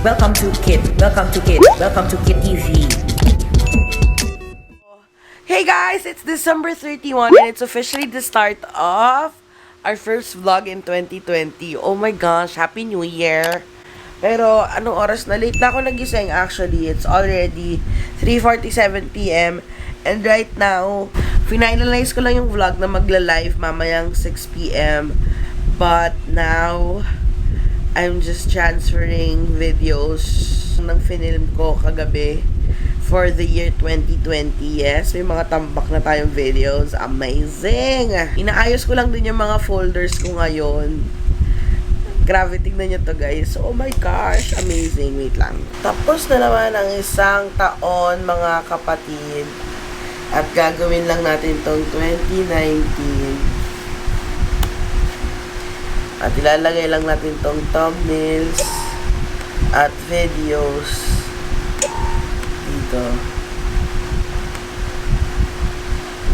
Welcome to Kid. Welcome to Kid. Welcome to Kid TV. Hey guys, it's December 31 and it's officially the start of our first vlog in 2020. Oh my gosh, Happy New Year! Pero anong oras na? Late na ako nagising actually. It's already 3:47 p.m. And right now, finalize ko lang yung vlog na magla-live mamayang 6 p.m. But now, I'm just transferring videos ng film ko kagabi for the year 2020. Yes, may mga tambak na tayong videos. Amazing! Inaayos ko lang din yung mga folders ko ngayon. Grabe, tignan nyo to guys. Oh my gosh, amazing. Wait lang. Tapos na naman ang isang taon mga kapatid. At gagawin lang natin tong 2019. At ilalagay lang natin tong thumbnails at videos dito.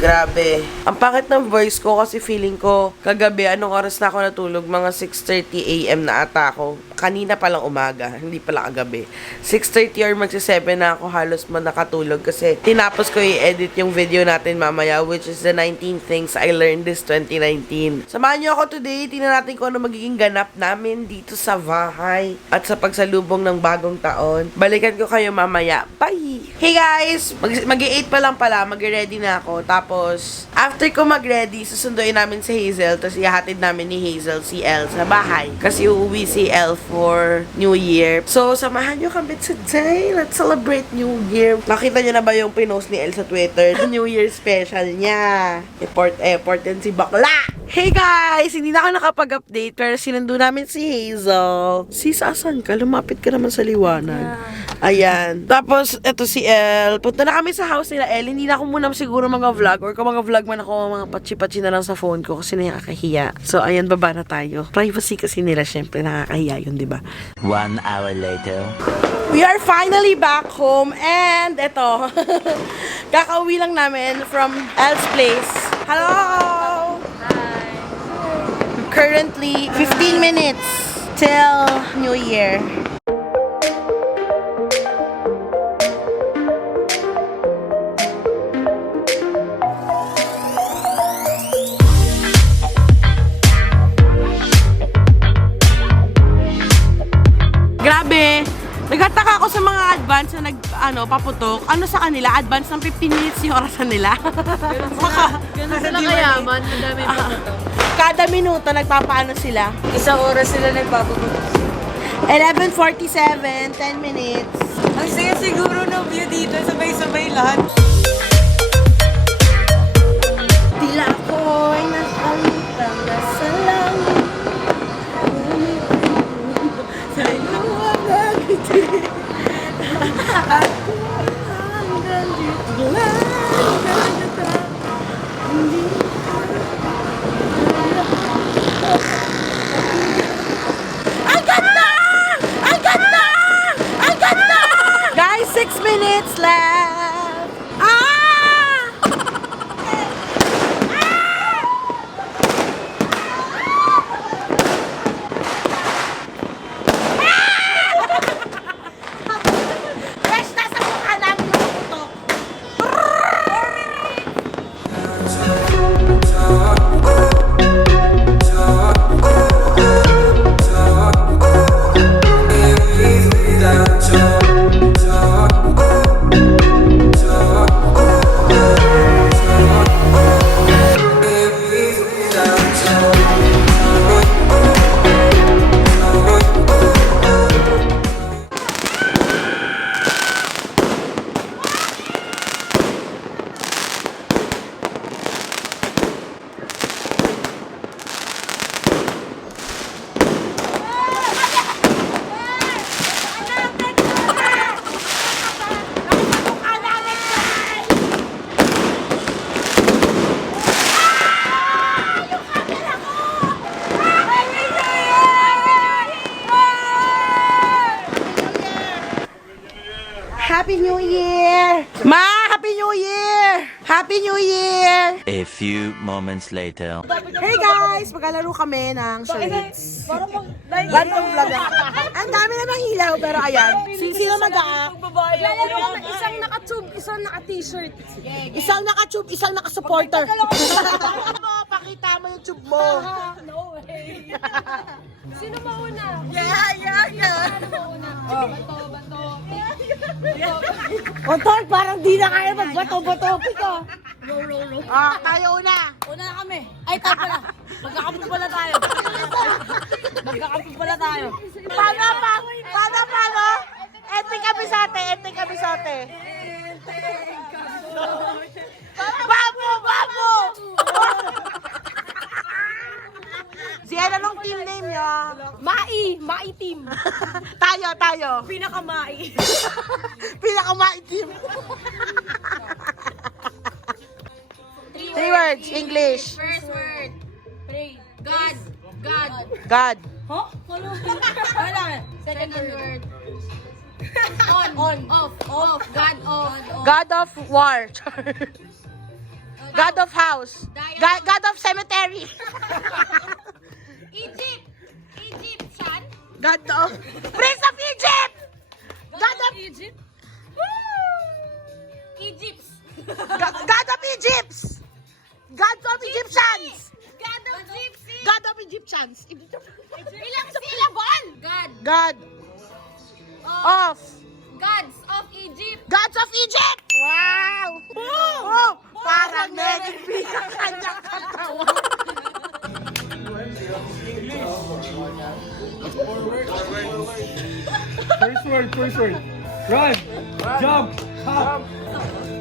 Grabe. Ang pangit ng voice ko kasi feeling ko kagabi, anong oras na ako natulog? Mga 6:30 a.m. na ata ako. Kanina pa lang umaga, hindi pala kagabi. 6:30 or magsi-7 na ako halos nakatulog kasi tinapos ko i-edit yung video natin mamaya, which is the 19 things I learned this 2019. Samahan niyo ako today, tingnan natin kung ano magiging ganap namin dito sa bahay at sa pagsalubong ng bagong taon. Balikan ko kayo mamaya. Bye! Hey guys! Mag-8 pa lang pala, mag-ready na ako. Tapos, after ko mag-ready, susunduin namin si Hazel, tapos ihahatid namin ni Hazel si Elle sa bahay. Kasi uuwi si Elle for New Year. So, samahan nyo kami today. Let's celebrate New Year. Nakita nyo na ba yung pinost ni Elle sa Twitter? New Year special niya. Effort yan si bakla! Hey guys! Hindi na ako nakapag-update, pero sinundo namin si Hazel. Sis, asan ka? Lumapit ka naman sa liwanag. Ayan. Tapos, eto si Elle. Punta na kami sa house nila Elle. Hindi na ako muna siguro mga vlog, or kung mga vlog man ako, mga patsi-patsi na lang sa phone ko kasi nakakahiya. So, ayan, baba na tayo. Privacy kasi nila, syempre, nakakahiya yun, di ba? 1 hour later. We are finally back home, and eto, kakauwi lang namin from Elle's place. Hello! Hi! Currently, 15 minutes till New Year. Grabe! Nagtataka ako sa mga advance na paputok. Ano sa kanila? Advance ng 15 minutes yung orasan nila. Ganun sila kayaman, ang dami paputok. Kada minuto, nagpapaano sila? Isang oras sila nagpaputok. 11:47, 10 minutes. Ang saya siguro ng view dito, sabay-sabay lahat. Tila ako'y nakalutang nasa langit. Sa iluwag ngiti. Ako hanggang dito lang. Ang ganda! Ang ganda! Ang ganda! Guys, 6 minutes left. Ah! Fresh na sa mukha namin yung putok. Happy New Year! Ma, Happy New Year! Happy New Year! A few moments later. Hey guys! Maglalaro kami ng charades. Bantong vlog lang. Ang dami namang hilaw, pero ayan. Sino mag-aak? Lalaro ka ng isang naka-tube, isang naka-t-shirt. Isang naka-tube, isang naka-supporter. Pakita mo yung tube mo. No way. Sino mauna? Yeah. Bato. O tol, parang di na kaya magbato-bato. Piko. Roll. Tayo una. Una na kami. Ay, tayo pala. Magkakampi pala tayo. Paano? Ente kami sa ate. Babo! Siya, anong team name nyo? Mai team. Tayo. Pinakamai. Pinakamai team. 3 words, English. First word. Pray. God. God. Huh? Wala. Second word. On. Off. God of. God of war. God of house. God of cemetery. Egyptian. God of Prince of Egypt. God of Egypt. Egypt. God of Egypt. God of Egyptians. God of Gypsy. God of Egyptians. Ilang syllable? God of Gods of Egypt. Gods of Egypt. Wow. Oh, parang naging ka kanyang katawa. First word. Run. Jump. Hop.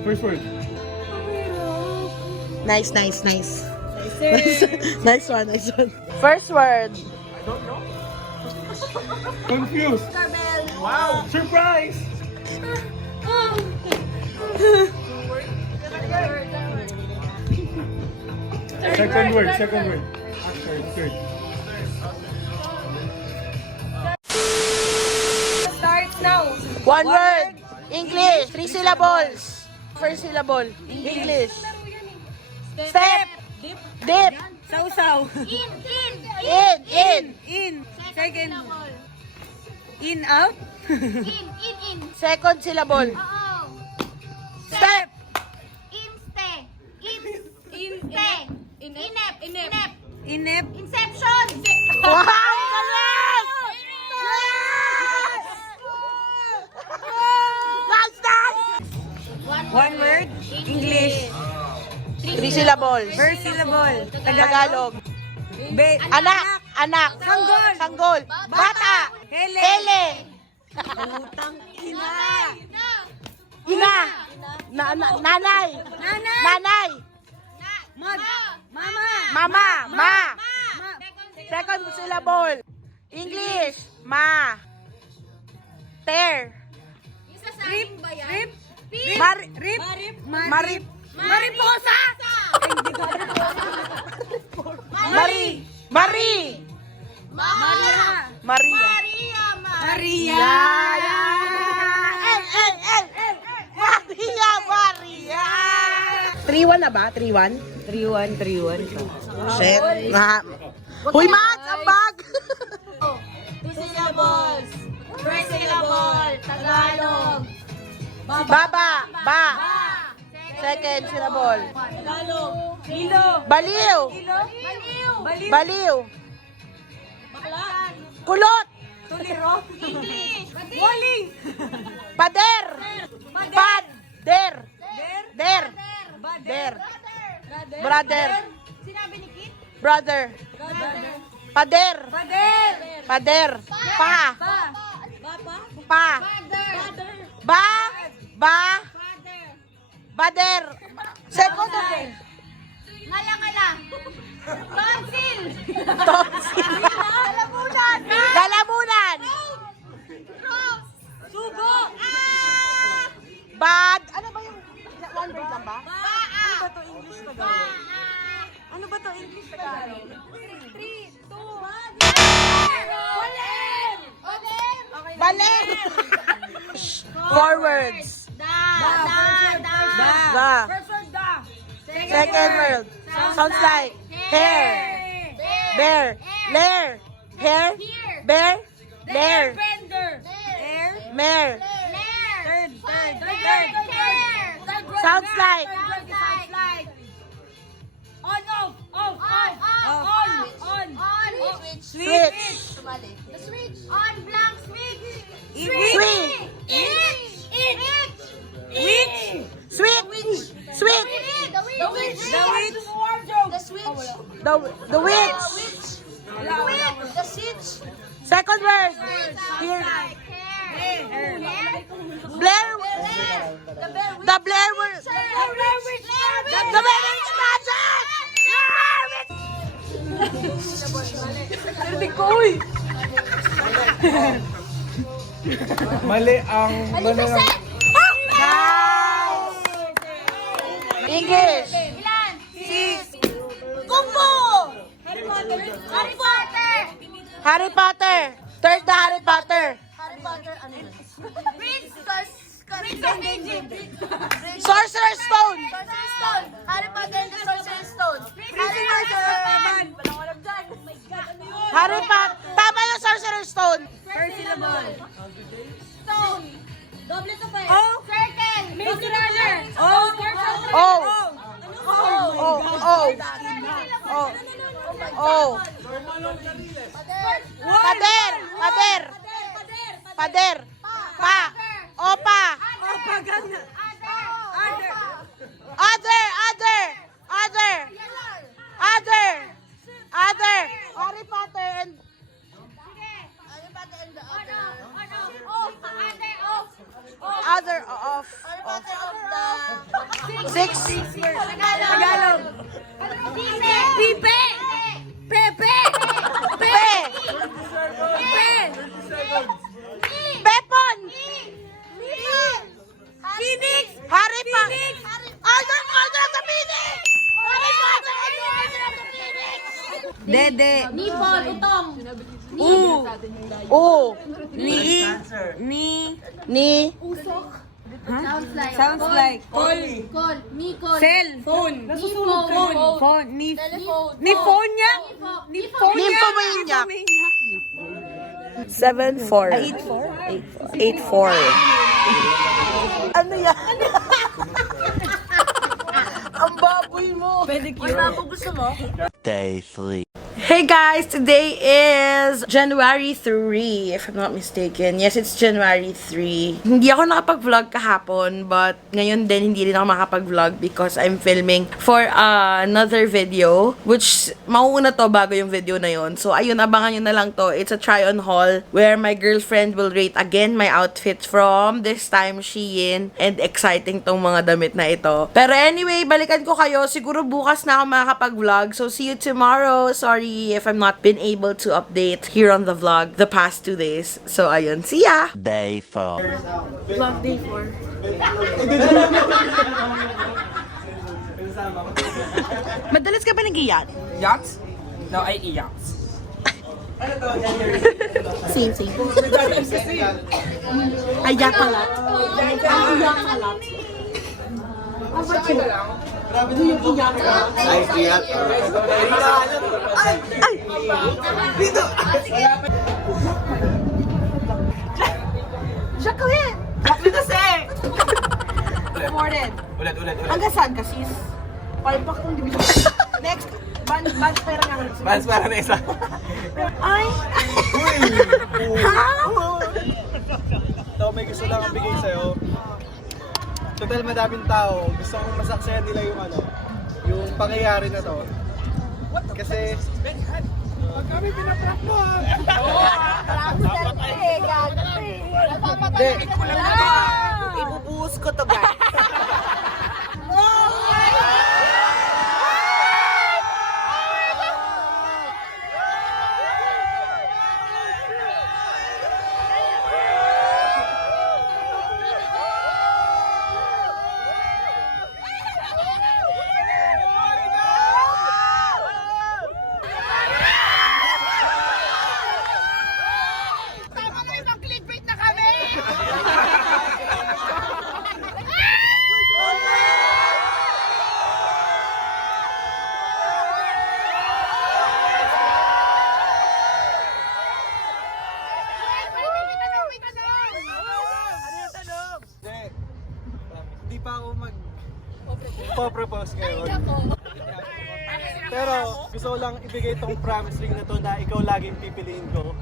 First word. Nice. Nice one. First word. Confused. Wow. Surprise. Second word. Third. Starts now. One word. English. 3 syllables. First syllable. English. Step. Dip. Sausaw. In. Second. In, out. Second syllable. Step. Inep. Inception! Wow! Galing! Yes! Nice! One word. English. 3 syllables. First syllable. Tagalog. Anak. Sanggol. Bata. Hele. Ina. Nanay. Mama. Second syllable. English. Ma. Ter. Marip. Mariposa. Maria. Maria. Maria. 3-1 na ba? 3-1? 3-1. Shit. Huy, Mats! Ang bag! 2 syllables. First syllable. Tagalog. Ba. Second syllable. Tagalog. Baliw. Kulot. English. Bowling. Pader. Brother. Sinabi ni Kit? Brother. Pader. Bader. Second word. Malakala. Tonsil. Lalamunan. Rose. Sugo. Bad. Ano ba yung one word lang ba? Baa. Ano ba to English Tagalog? 3, 2, 1. Balen. 4 words. Da. Da. First word, da. Second word. Sounds like hair. Bear. Lair. Hair. Bear. Lair. Mare. Sounds like switch. The switch. On blank switch. Switch. Switch. Switch. The witch. The switch. Second word. Here. Blair. The Blair word. The Blair Witch Magic. Mali ang mananang... English. Ilan? Kung Fu. Harry Potter. Harry Potter. Third na Harry Potter. Princess of Egypt. Sorcerer's Stone. Harry Potter and the Sorcerer's Stone. Harry Potter. Harry Potter. Tama yung Sorcerer's Stone. First syllable. Stone. Doble to pa eh. Circle. Maze Runner. Oh. Oh. Pader. Pa. Opa. Other. Harry Potter and other of. Six. Tagalog. Pipe. Pepe. Pepon. Phoenix. Harry Potter. Order of the Phoenix. Harry Potter and the Order of the Phoenix. Dede. Nipol. Utong. Ni. Sounds like. Call. Nicole. Cell. Phone. Phone. Telephone. Ni phone niya. Nymphomania. 7-4. 8-4. Ano yan? Ang baboy mo. Day 3. Hey guys, today is January 3, if I'm not mistaken. Yes, it's January 3. Hindi ako nakapag-vlog kahapon, but ngayon din hindi rin ako makapag-vlog because I'm filming for another video, which mauuna to bago yung video na yon. So ayun, abangan nyo na lang to. It's a try-on haul where my girlfriend will rate again my outfits from this time Shein, and exciting tong mga damit na ito. Pero anyway, balikan ko kayo. Siguro bukas na ako makakapag-vlog. So see you tomorrow. Sorry if I'm not been able to update here on the vlog the past 2 days. So ayun, see ya! Day 4. Vlog day 4. Madalas ka ba nag-yacht? Yacht? No, I eat yachts. Same. Ay, yacht a lot. Ay, yacht a lot. How about you? Do you iyak a lot? Ay! Dito! Jack ko yan! Jack dito si! Supported. Ulit. Hanggang saan ka, sis? Palpak ng division. Next, band pera nga. Mas para na isa. Ay! How? Ito, may gusto lang ang bigay sa'yo. Total madaming tao, gusto kong masaksayan nila yung pangyayari na to. Kasi, pag kami pinaprap mo Hindi, Ibubuhos ko to, guys. Tama na yung clickbait na kami! po-propose ngayon. Pero gusto ko lang ibigay tong promise ring na to na ikaw laging pipiliin ko.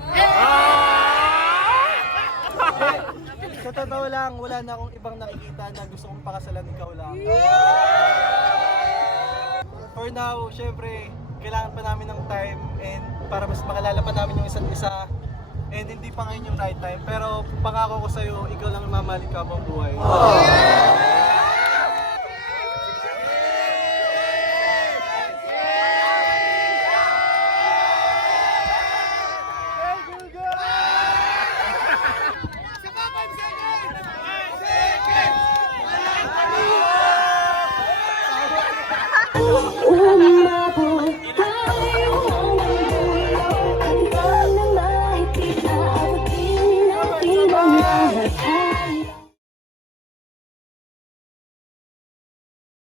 Sa totoo lang, wala na akong ibang nakikita na gusto kong pakasalan, ikaw lang. For now, syempre, kailangan pa namin ng time and para mas makalala pa namin yung isa't isa. And hindi pa ngayon yung right time. Pero pangako ko sa'yo, ikaw lang ang mamahalin ka habang buhay.